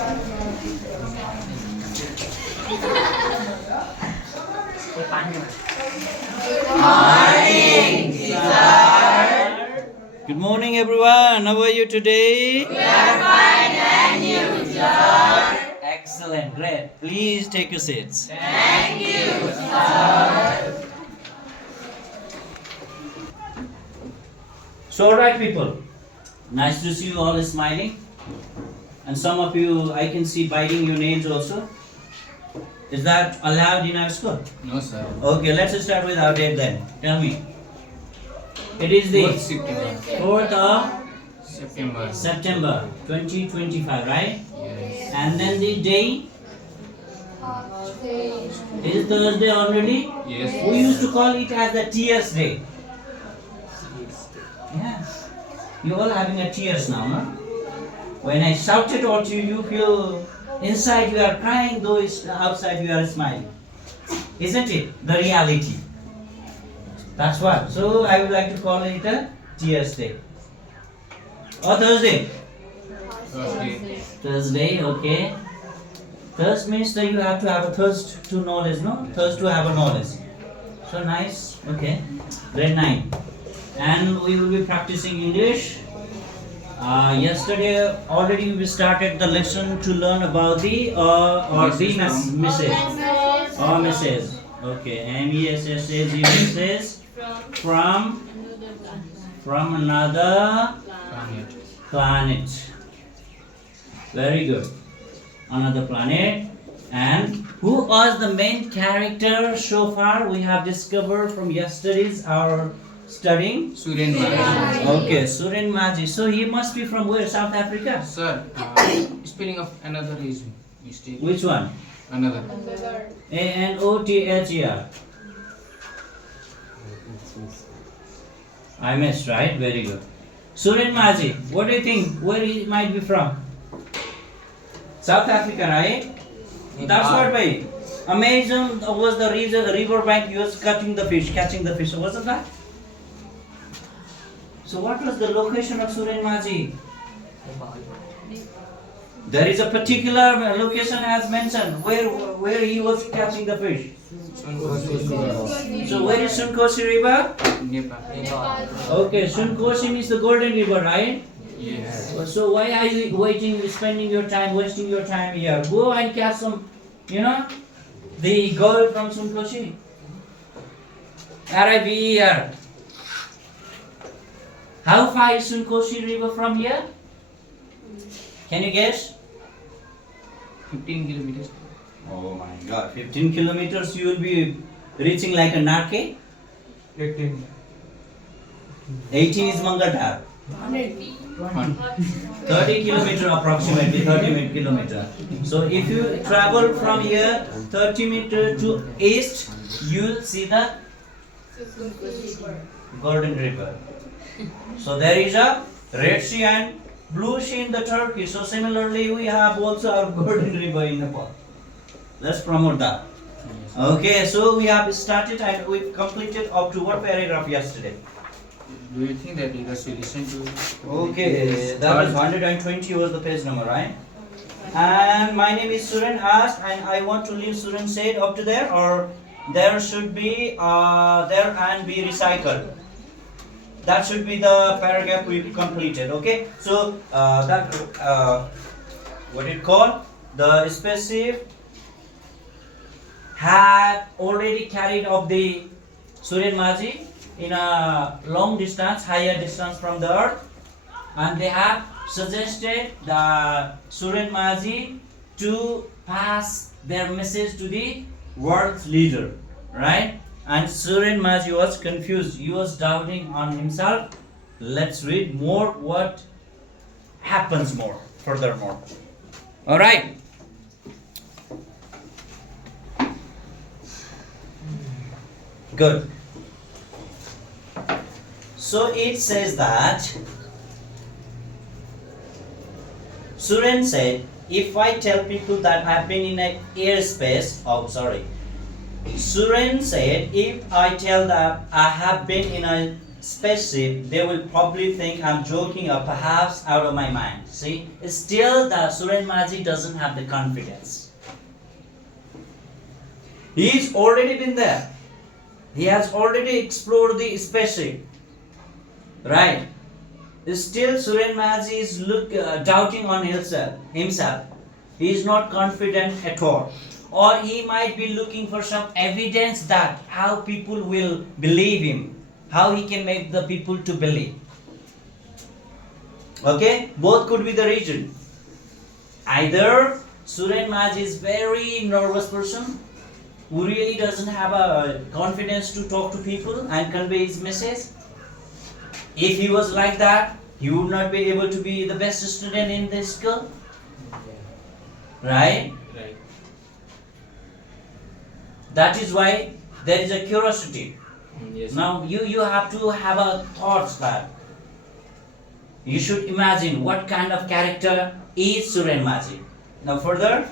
Good morning, everyone. How are you today? We are fine, and you, sir? Excellent, great. Please take your seats. Thank you, sir. So, all right, people. Nice to see you all smiling. And some of you, I can see biting your nails also. Is that allowed in our school? No, sir. Okay, let's start with our date then. Tell me. It is the 4th of September. September 2025, right? Yes. And then the day is Thursday already. Yes. We used to call it as the Tears Day. Yeah. You all having a tears now, no? When I shout it all to you, you feel inside you are crying, though outside you are smiling. Isn't it? The reality. That's what. So I would like to call it a Tears Day. Or Thursday. Okay. Thursday, okay. Thirst means that you have to have a thirst to knowledge, no? Thirst to have a knowledge. So nice, okay. Grade 9. And we will be practicing English. Yesterday already we started the lesson to learn about the message. Or message. Okay, M-E-S-S-A-G message from another planet. Very good. Another planet. And who was the main character so far we have discovered from yesterday's our studying? Suren Maharaj. Okay, Suren Maji. So he must be from where? South Africa? Sir, spelling of another is mistake. Which one? Another. A-N-O-T-H-E-R. I missed, right? Very good. Suren Maji, what do you think? Where he might be from? South Africa, right? That's what way. Amazon was the river bank he was catching the fish, wasn't that? So what was the location of Suren Maji? There is a particular location as mentioned where he was catching the fish. So where is Sunkosi River? Nepal. Okay, Sunkosi means the Golden River, right? Yes. So why are you wasting your time here? Go and catch some, the gold from Sunkosi. R-I-V-E-R. How far is Sunkosi River from here? Can you guess? 15 kilometers. Oh my god, 15 kilometers you will be reaching like a Narke? 18. 80 is Mangatar. 30 kilometer approximately, 30 kilometer. So if you travel from here 30 meter to east, you will see the Golden River. So there is a Red Sea and Blue Sea in the Turkey. So similarly we have also our Golden River in Nepal. Let's promote that. Okay, so we have started and we completed up to what paragraph yesterday? Do you think that you guys will listen to? Okay, that was 120 was the page number, right? And my name is Suren asked, and I want to leave Suren said up to there, or there should be there and be recycled. That should be the paragraph we completed. Okay, so that what it called the specific had already carried up the Suren Maji in a long distance, higher distance from the earth, and they have suggested the Suren Maji to pass their message to the world's leader, right? And Suren Maji was confused, he was doubting on himself. Let's read more what happens more, furthermore. Alright. Good. So it says that Suren said, if I tell people that I've been in an airspace, Suren said, if I tell that I have been in a spaceship, they will probably think I'm joking or perhaps out of my mind. See, still the Suren Maji doesn't have the confidence. He's already been there. He has already explored the spaceship. Right? Still Suren Maji is doubting on himself. He is not confident at all. Or he might be looking for some evidence that how people will believe him. How he can make the people to believe. Okay? Both could be the reason. Either Suren Maji is very nervous person who really doesn't have a confidence to talk to people and convey his message. If he was like that, he would not be able to be the best student in the school. Right? Right. That is why there is a curiosity. Yes. Now you have to have a thoughts that you should imagine what kind of character is Suren Maji. Now further,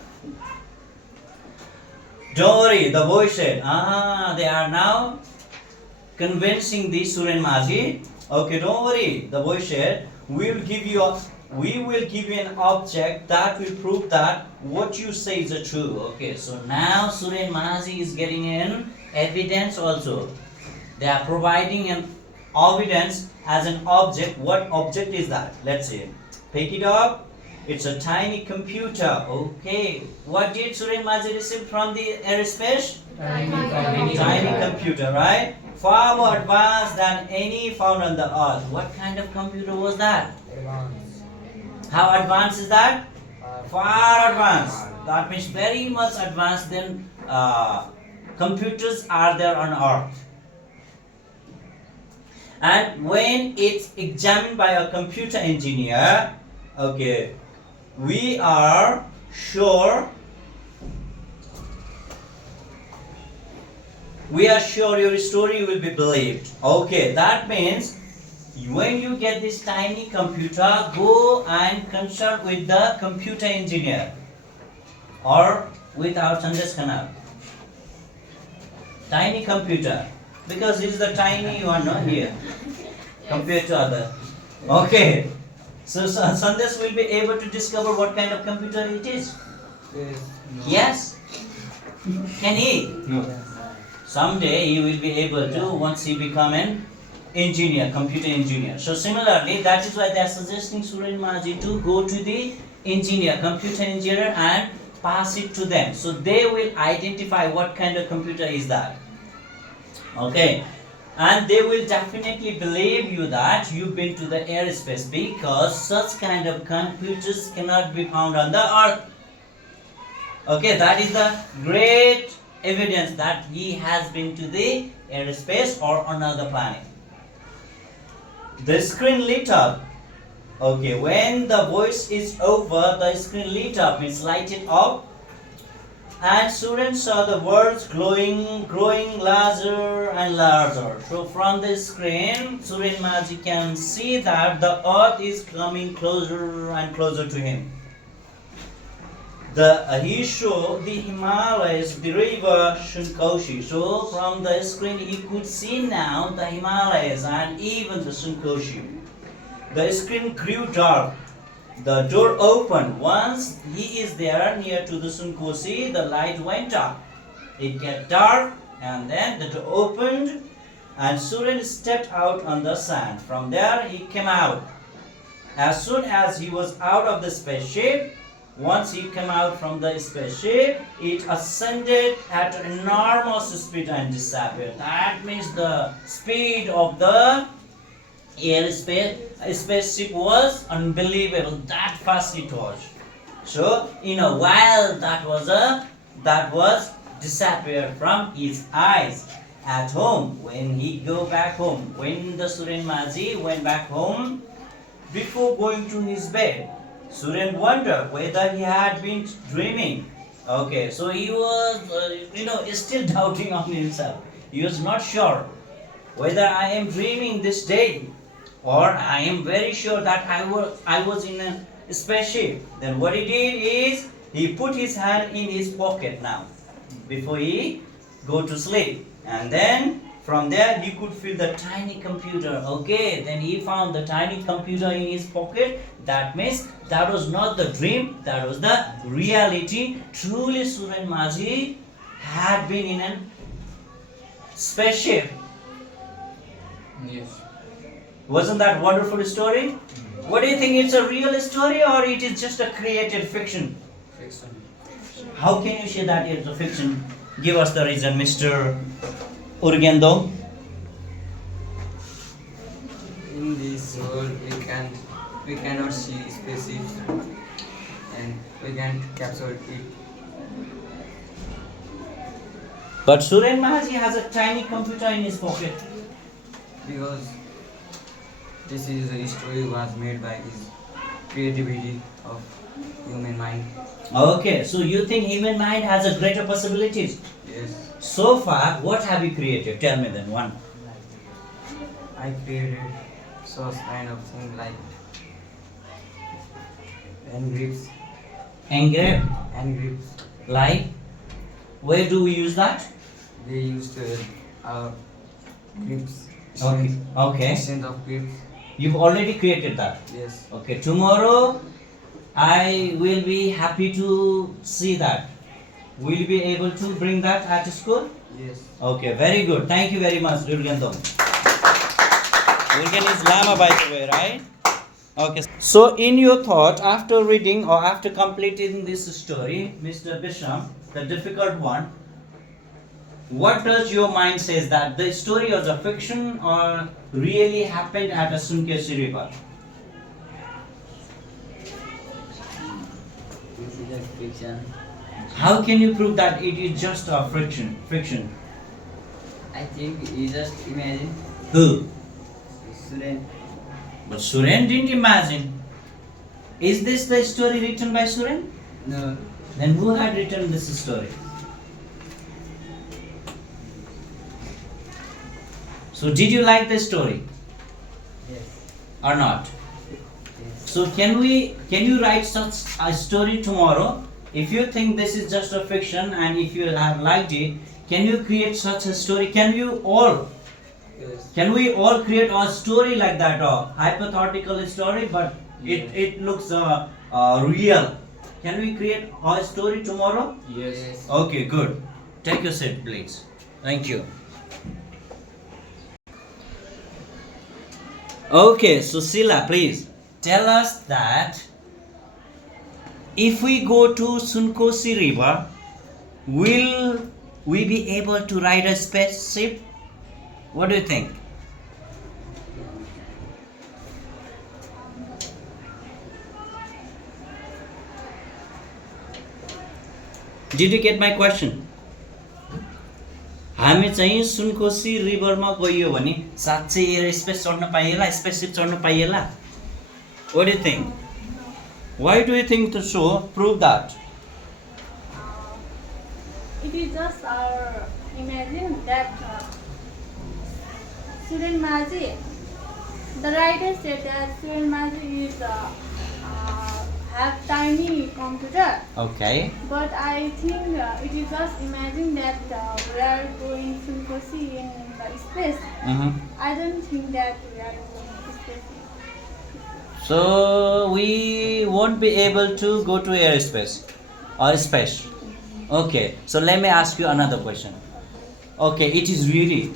don't worry, the boy said, they are now convincing the Suren Maji. Okay, don't worry, the boy said, we will give you an object that will prove that what you say is true. Okay, so now Suren Maji is getting in evidence also. They are providing an evidence as an object. What object is that? Let's see. Pick it up. It's a tiny computer. Okay. What did Suren Maji receive from the airspace? Tiny computer, right? Far more advanced than any found on the earth. What kind of computer was that? How advanced is that? Far advanced. That means very much advanced than computers are there on earth. And when it's examined by a computer engineer, okay, we are sure your story will be believed. Okay, that means when you get this tiny computer, go and consult with the computer engineer or with our Sandesh Khanna. Tiny computer, because this is the tiny one, no, here, compared to other. Okay, so Sandesh will be able to discover what kind of computer it is. Yes? Can he? No. Someday he will be able to once he become an engineer, computer engineer. So similarly, that is why they are suggesting Suren Maji to go to the engineer, computer engineer, and pass it to them. So they will identify what kind of computer is that. Okay. And they will definitely believe you that you've been to the airspace, because such kind of computers cannot be found on the earth. Okay, that is the great evidence that he has been to the airspace or another planet. The screen lit up. Okay, when the voice is over, the screen lit up, means lighted up. And Suren saw the words growing larger and larger. So from the screen, Suren Maji can see that the earth is coming closer and closer to him. He showed the Himalayas, the river Sunkoshi. So from the screen, he could see now the Himalayas and even the Sunkoshi. The screen grew dark. The door opened. Once he is there near to the Sunkoshi, the light went up. It got dark, and then the door opened, and Suren stepped out on the sand. From there, he came out. As soon as he was out of the spaceship, once he came out from the spaceship, it ascended at enormous speed and disappeared. That means the speed of the spaceship was unbelievable. That fast it was. So in a while, that was disappeared from his eyes. At home, when he go back home, when the Suren Maji went back home, before going to his bed, Suren wondered whether he had been dreaming. Okay, so he was, still doubting on himself. He was not sure whether I am dreaming this day, or I am very sure that I was in a spaceship. Then what he did is he put his hand in his pocket now before he go to sleep, and then From there, he could feel the tiny computer. Okay, then he found the tiny computer in his pocket. That means that was not the dream, that was the reality. Truly, Suren Maji had been in a spaceship. Yes. Wasn't that wonderful story? What do you think? It's a real story or it is just a created fiction? Fiction. How can you say that it's a fiction? Give us the reason, Mr. Urgendong. In this world we cannot see spaceships and we can't capture it But Suren Mahaji has a tiny computer in his pocket. because this is a story was made by his creativity of human mind. Okay, so you think human mind has a greater possibilities? Yes, So far, what have you created? Tell me then one. I created such kind of thing like engraved Engrave, engraved. like, where do we use that? They used our grips. Okay, okay. Strength of grips. You've already created that. Yes. Okay, tomorrow I will be happy to see that. Will you be able to bring that at school? Yes. Okay, very good. Thank you very much, Urgendong. Urgen is Lama, by the way, right? Okay. So, in your thought, after reading or after completing this story, Mr. Bisham, the difficult one, what does your mind says that the story was a fiction or really happened at a Sunkesi river? This is a fiction. How can you prove that it is just a fiction? I think you just imagine Who? student. But Suren didn't imagine. Is this the story written by Suren? No, Then who had written this story? So did you like the story yes, or not? yes. So can you write such a story tomorrow? If you think this is just a fiction and if you have liked it, can you create such a story? Can we all create a story like that, a hypothetical story, but it looks real? Can we create a story tomorrow? Yes. Okay, good. Take your seat, please. Thank you. Okay, so Sila, please tell us that if we go to Sunkosi River, will we be able to ride a spaceship? What do you think? Did you get my question? हामी चाहिँ सुनकोसी रिभरमा गइयो भने साँच्चै air space चढ्न पाइएला, spaceship चढ्न पाइएला? What do you think? Why do you think so? Prove that. It is just our imagine that Suren Maji, the writer said that Suren Maji is have tiny computer, Okay. but I think it is just imagine that we are going Sunkosi in the space. I don't think that we are going to space. So we won't be able to go to airspace or space. Okay. So let me ask you another question. Okay, it is really.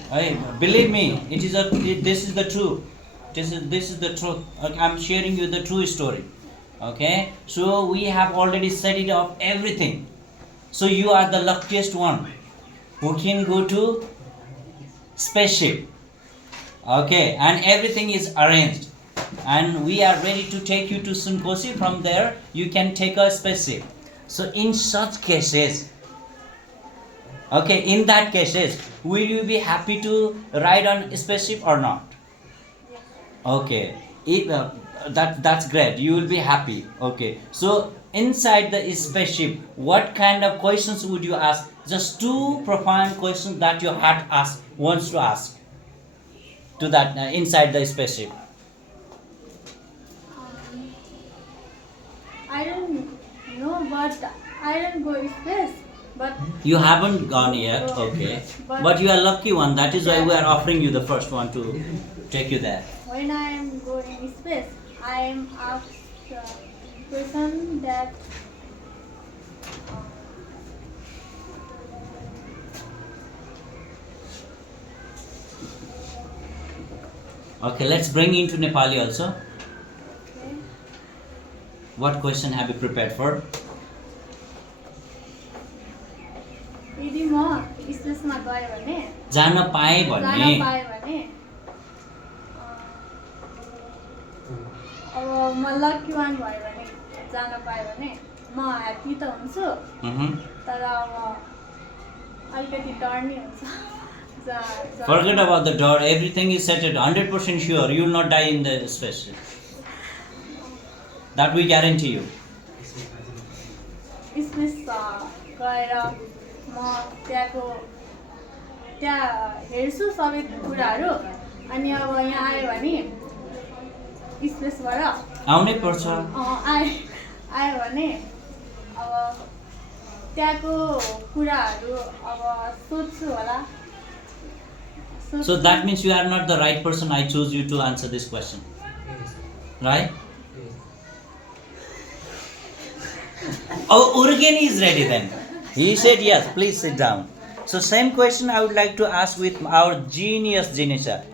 Believe me, this is the truth. This is the truth. Okay, I'm sharing you the true story. Okay, so we have already set it up everything. So you are the luckiest one who can go to spaceship. Okay, and everything is arranged, and we are ready to take you to Sunkosi. From there, you can take a spaceship. So in such cases, okay, in that cases, will you be happy to ride on a spaceship or not? Okay, that's great. You will be happy. Okay, so inside the spaceship, what kind of questions would you ask? Just two profound questions that your heart wants to ask to that inside the spaceship. I don't know, but I don't go space. But You haven't gone yet, okay. But you are lucky one. That is why we are offering you the first one to take you there. when I am going in space, I am asked a question that Okay, let's bring into Nepali also. okay, What question have you prepared for? यदि म स्पेसमा गएँ भने जान पाएँ जान भने पाएँ भने अब म लकी वान भयो भने जान पाएँ भने म ह्याप्पी त हुन्छु Mhm. तर अब अलिकति डर नै हुन्छ Forget about the door. Everything is settled. 100% sure you will not die in the space. That we guarantee you. Space गएर म त्यहाँ हेर्छु सबै कुराहरू अनि अब यहाँ आयो भने स्पेसबाट आउनै पर्छ. आयो भने अब त्यहाँको कुराहरू अब सोध्छु होला So that means you are not the right person. I choose you to answer this question. Right? Oh, Urgen is ready then. He said yes. Please sit down. So same question I would like to ask with our genius Janisha.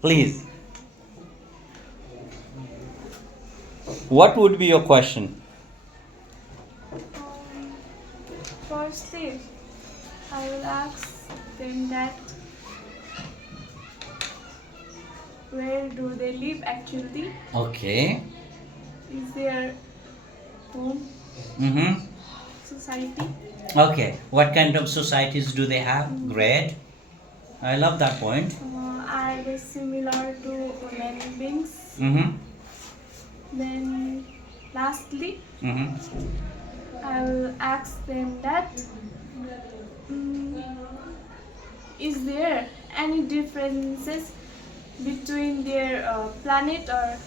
Please. What would be your question? Firstly, I will ask them that where do they live actually? Okay. Is their home Mm-hmm. society? Okay. What kind of societies do they have? Great. I love that point. Are they similar to human beings? Mm-hmm. Then, lastly, Mm-hmm. I will ask them that is there any differences between their planet or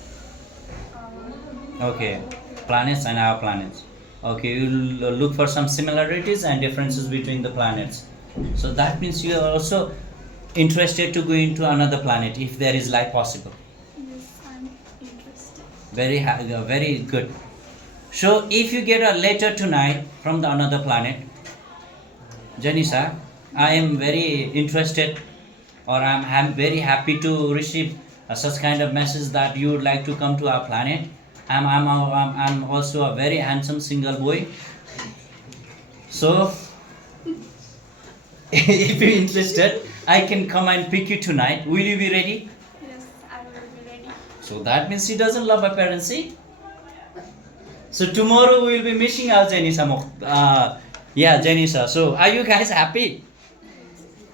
Okay. Planets and our planets. Okay, you'll look for some similarities and differences between the planets. So that means you are also interested to go into another planet if there is life possible. yes, I'm interested. Very good. So if you get a letter tonight from the another planet, Janisa, I am very interested, or I'm very happy to receive such kind of message that you would like to come to our planet. I'm also a very handsome single boy. So if you're interested, I can come and pick you tonight. Will you be ready? Yes, I will be ready. So that means she doesn't love her parents, see? So tomorrow we will be missing out Janisa. Janisa. So are you guys happy?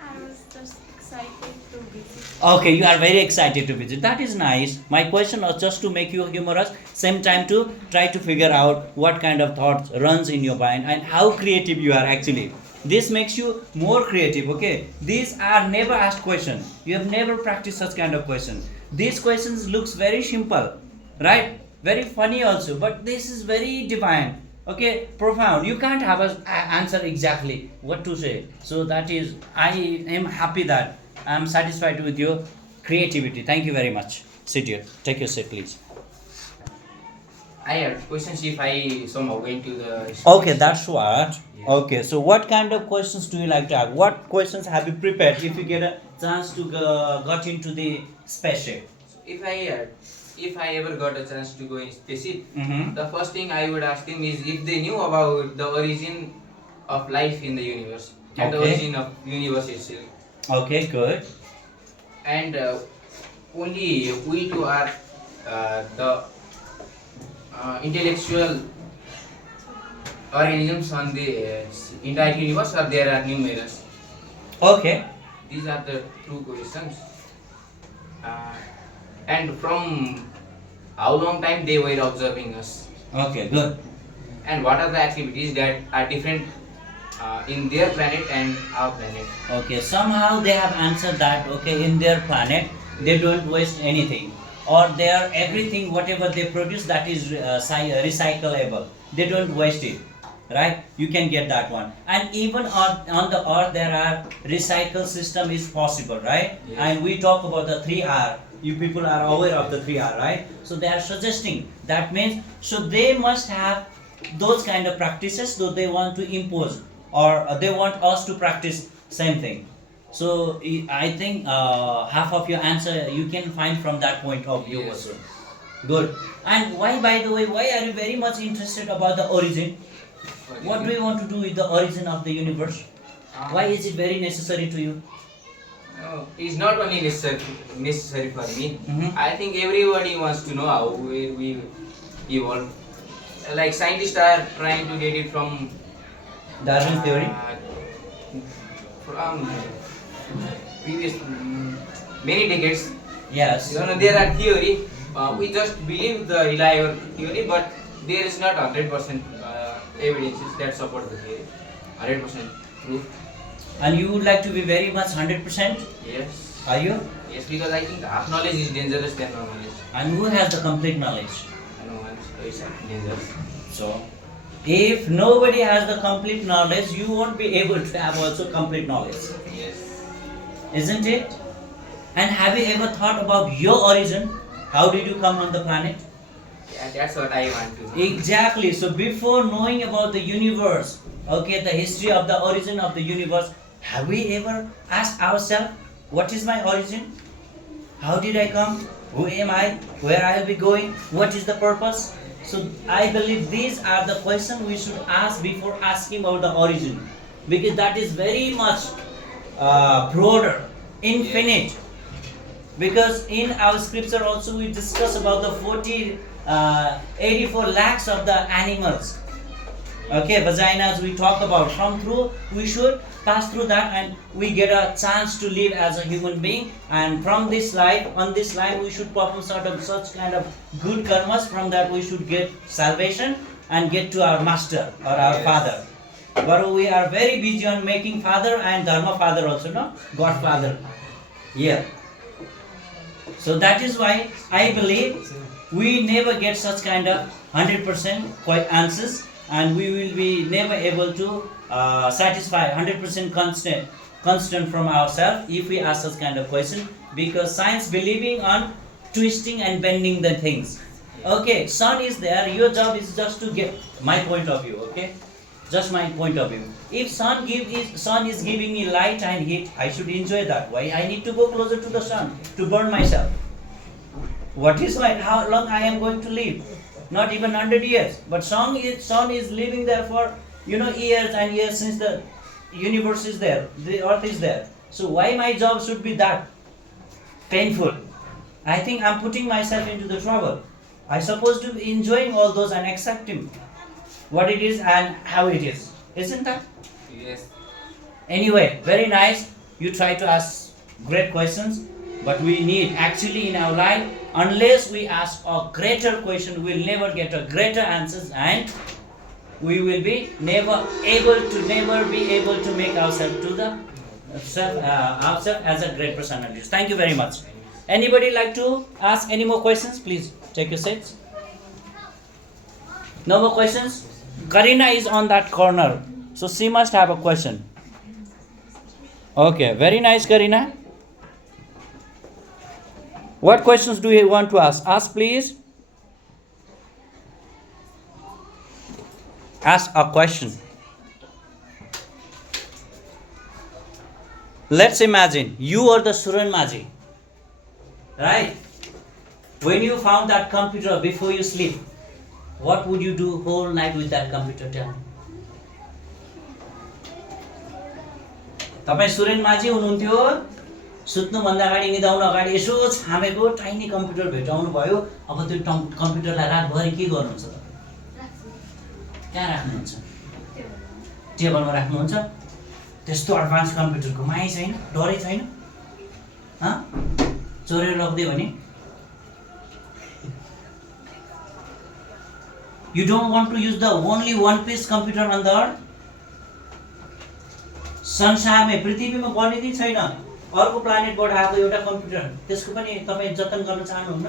I was just excited to visit. Okay, you are very excited to visit. That is nice. My question was just to make you humorous, same time to try to figure out what kind of thoughts runs in your mind and how creative you are actually. This makes you more creative, okay? These are never asked questions. You have never practiced such kind of questions. These questions looks very simple, right? Very funny also, but this is very divine, okay? Profound. You can't have an answer exactly what to say. So that is, I am happy that I am satisfied with your creativity. Thank you very much. Sit here. Take your seat, please. I have questions if I somehow went to the. Okay, that's what. Yes. Okay, so what kind of questions do you like to ask? What questions have you prepared if you get a chance to got into the spaceship? If I ever got a chance to go in spaceship, Mm-hmm. the first thing I would ask them is if they knew about the origin of life in the universe and the Okay. origin of universe itself. Okay, good. And only we two are the intellectual organisms on the entire universe, or there are numerous. Okay. These are the two questions. And from how long time they were observing us, Okay, good. and what are the activities that are different in their planet and our planet. Okay, somehow they have answered that, okay, in their planet, they don't waste anything. Or they are everything, whatever they produce, that is recyclable. They don't waste it. right? You can get that one. And even on the earth there are recycle system is possible, right? Yes. And we talk about the 3R. You people are aware of the 3R, right? So they are suggesting, that means, so they must have those kind of practices, so they want to impose, or they want us to practice same thing. So I think half of your answer you can find from that point of view Yes. also. Good. And why, by the way, why are you very much interested about the origin? What do you want to do with the origin of the universe? Why is it very necessary to you? No, it's not only necessary for me. Mhm. I think everybody wants to know how we evolved. Like scientists are trying to get it from Darwin's theory? from previous many decades. Yes. You know, there are theory. We just believe the reliable theory, but there is not 100% evidences that support the theory. 100% proof. And you would like to be very much 100%? Yes. Are you? Yes, because I think half knowledge is dangerous than no knowledge. And who has the complete knowledge? No knowledge is dangerous. So, if nobody has the complete knowledge, you won't be able to have also complete knowledge. Yes. Isn't it? And have you ever thought about your origin? How did you come on the planet? Yeah, that's what I want to know. Exactly. So before knowing about the universe, okay, the history of the origin of the universe, have we ever asked ourselves, what is my origin? How did I come? Who am I? Where I will be going? What is the purpose? So I believe these are the questions we should ask before asking about the origin, because that is very much broader, infinite. Because in our scripture also we discuss about the 84 lakhs of the animals. Okay, vaginas we talk about. From through, we should pass through that and we get a chance to live as a human being. And from this life, on this life, we should perform such kind of good karmas. From that, we should get salvation and get to our master or our Yes. father. But we are very busy on making father and dharma father also, no? God father. Yeah. So that is why I believe we never get such kind of 100% quite answers, and we will be never able to satisfy 100% constant from ourselves if we ask such kind of question, because science believing on twisting and bending the things. Okay, sun is there, your job is just to get my point of view, okay? Just my point of view. If sun is giving me light and heat, I should enjoy that. Why I need to go closer to the sun to burn myself? What is my, how long I am going to live? Not even 100 years. But sun is living there for years and years since the universe is there, the earth is there. So why my job should be that painful? I think I'm putting myself into the trouble. I supposed to be enjoying all those and accepting what it is and how it is. Isn't that? Yes. Anyway, very nice. You try to ask great questions, but we need actually in our life, unless we ask a greater question, we'll never get a greater answers, and we will be never be able to make ourselves to the ourselves as a great personality. Thank you very much. Anybody like to ask any more questions? Please take your seats. No more questions? Karina is on that corner, so she must have a question. Okay, very nice, Karina. What questions do you want to ask? Ask, please. Ask a question. Let's imagine you are the Suren Maji, right? When you found that computer before you sleep, what would you do whole night with that computer? Tell me. तपाईं सुरेन माझी हुनुहुन्थ्यो, सुत्नुभन्दा अगाडि निदाउन अगाडि यसो छामेको tiny computer भेटाउनु भयो। अब त्यो कम्प्युटरलाई रातभरि के गर्नुहुन्छ त? कहाँ राख्नुहुन्छ? टेबलमा राख्नुहुन्छ? त्यस्तो एडभान्स कम्प्युटरको माया छैन, डरै छैन? चोरेर लग्दियो भने? You don't want to use the only one piece computer on the earth? संसारमै पृथ्वीमा बनिदै छैन, अर्को प्लानेटबाट आएको एउटा कम्प्युटर, त्यसको पनि तपाईं जतन गर्न चाहनुहुन्न?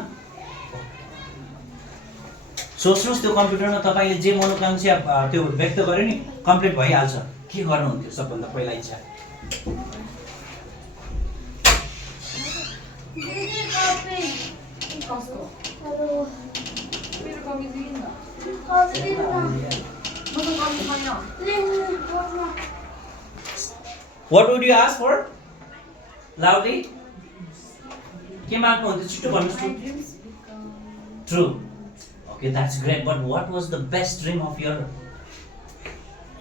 सोच्नुहोस् त्यो कम्प्युटरमा तपाईँले जे मनोकांक्षा त्यो व्यक्त गर्यो नि कम्प्लिट भइहाल्छ। के गर्नुहुन्थ्यो सबभन्दा पहिला इच्छा? What would you ask for? Loudly? के माग्नुहुन्थ्यो? छिटो भन्नुहोस्। True. Okay, that's great. But what was the best dream of your?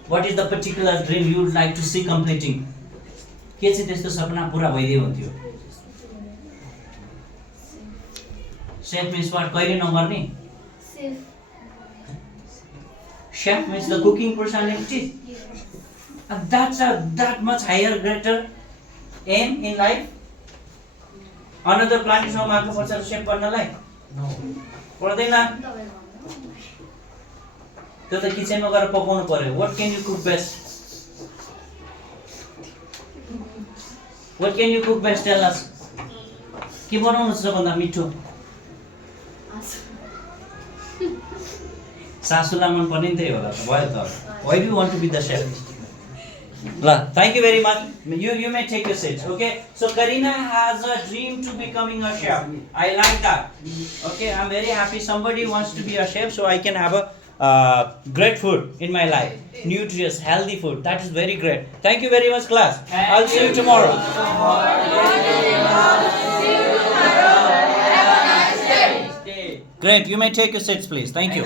What is the particular dream you would like to see completing? के चाहिँ त्यस्तो सपना पुरा भइदियो हुन्थ्यो? Chef means what? कहिले नमर्ने? Chef means the cooking personality. And that's that much higher, greater aim in life. Another planet is माग्नु पर्छ chef बन्नलाई? पर्दैन। त्यो त किचनमा गएर पकाउनु पर्यो। What can you cook best? What can you cook best? Tell us. के बनाउनु छ सबभन्दा मिठो? सासूलाई मन पर्ने नि त्यही होला त भयो त। Why do you want to be the chef? Thank you very much. You may take your seats. Okay. So Karina has a dream to becoming a chef. I like that. Okay. I'm very happy somebody wants to be a chef, so I can have a great food in my life. Nutritious, healthy food. That is very great. Thank you very much, class. I'll see you tomorrow. Great. You may take your seats, please. Thank you.